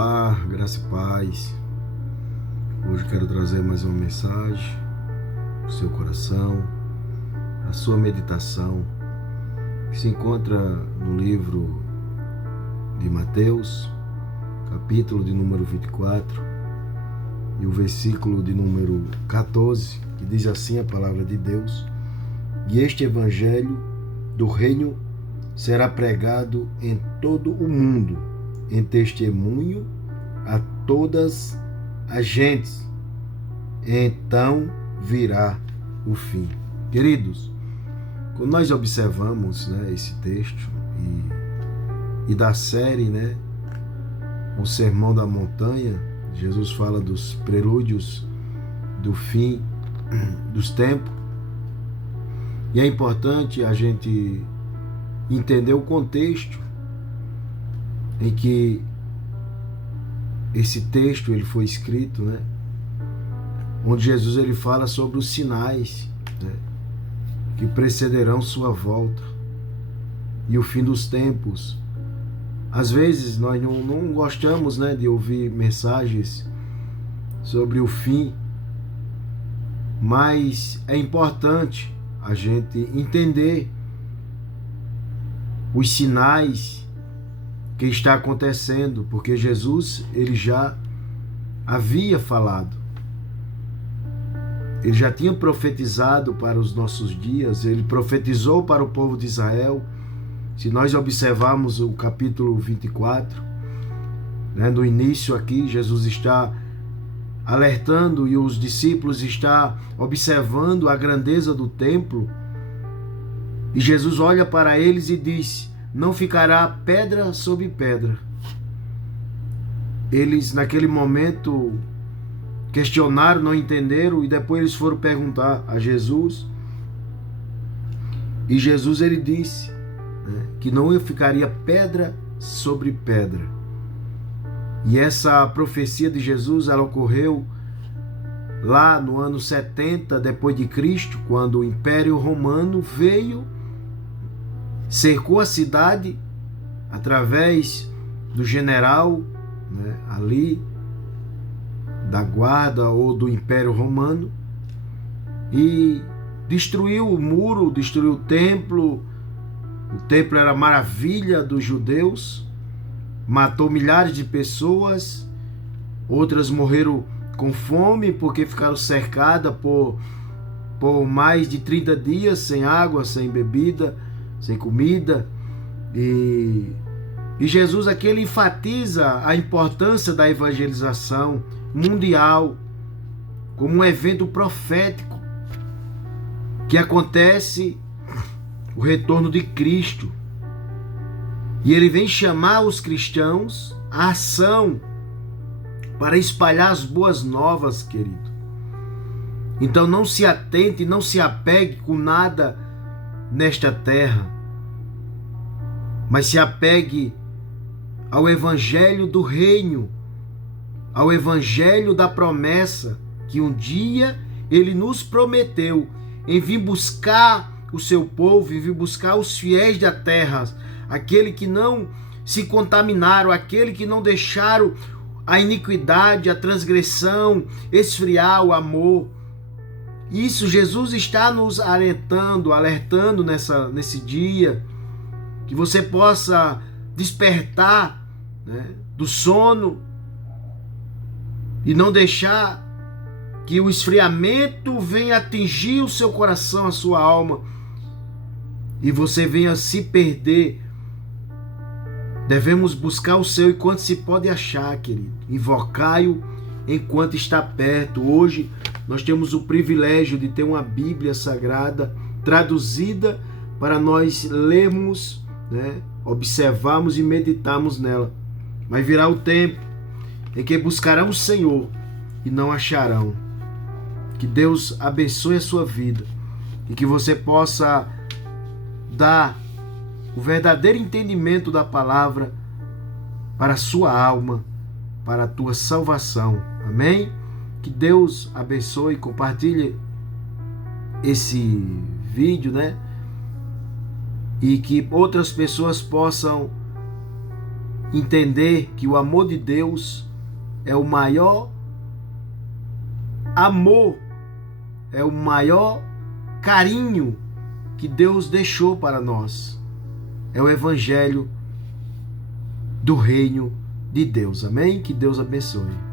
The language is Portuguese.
Olá, graça e paz. Hoje quero trazer mais uma mensagem para o seu coração, a sua meditação, que se encontra no livro de Mateus, capítulo de número 24, e o versículo de número 14, que diz assim a palavra de Deus: e este evangelho do reino será pregado em todo o mundo, em testemunho a todas as gentes, então virá o fim. Queridos, quando nós observamos esse texto e da série, o Sermão da Montanha, Jesus fala dos prelúdios do fim dos tempos, e é importante a gente entender o contexto em que esse texto ele foi escrito, onde Jesus ele fala sobre os sinais que precederão sua volta e o fim dos tempos. Às vezes nós não gostamos de ouvir mensagens sobre o fim, mas é importante a gente entender os sinais que está acontecendo, porque Jesus ele já havia falado, ele já tinha profetizado para os nossos dias, ele profetizou para o povo de Israel. Se nós observarmos o capítulo 24, no início aqui, Jesus está alertando e os discípulos estão observando a grandeza do templo, e Jesus olha para eles e diz: não ficará pedra sobre pedra. Eles naquele momento questionaram, não entenderam, e depois eles foram perguntar a Jesus, e Jesus ele disse que não ficaria pedra sobre pedra. E essa profecia de Jesus ela ocorreu lá no ano 70 depois de Cristo, quando o Império Romano veio, cercou a cidade através do general ali da guarda ou do Império Romano, e destruiu o muro, destruiu o templo. O templo era a maravilha dos judeus, matou milhares de pessoas, outras morreram com fome porque ficaram cercadas por mais de 30 dias sem água, sem bebida, sem comida. E Jesus aqui ele enfatiza a importância da evangelização mundial como um evento profético que acontece o retorno de Cristo, e ele vem chamar os cristãos à ação para espalhar as boas novas, querido. Então não se atente, não se apegue com nada nesta terra, mas se apegue ao evangelho do reino, ao evangelho da promessa que um dia ele nos prometeu em vir buscar o seu povo, em vir buscar os fiéis da terra, aquele que não se contaminaram, aquele que não deixaram a iniquidade, a transgressão esfriar o amor. Isso Jesus está nos alertando nesse dia, que você possa despertar do sono e não deixar que o esfriamento venha atingir o seu coração, a sua alma, e você venha se perder. Devemos buscar o Senhor enquanto se pode achar, querido. Invocai-o enquanto está perto. Hoje nós temos o privilégio de ter uma Bíblia Sagrada traduzida para nós lermos, observarmos e meditarmos nela. Mas virá o tempo em que buscarão o Senhor e não acharão. Que Deus abençoe a sua vida e que você possa dar o verdadeiro entendimento da palavra para a sua alma, para a tua salvação. Amém? Que Deus abençoe, compartilhe esse vídeo, e que outras pessoas possam entender que o amor de Deus é o maior amor, é o maior carinho que Deus deixou para nós. É o evangelho do reino de Deus. Amém? Que Deus abençoe.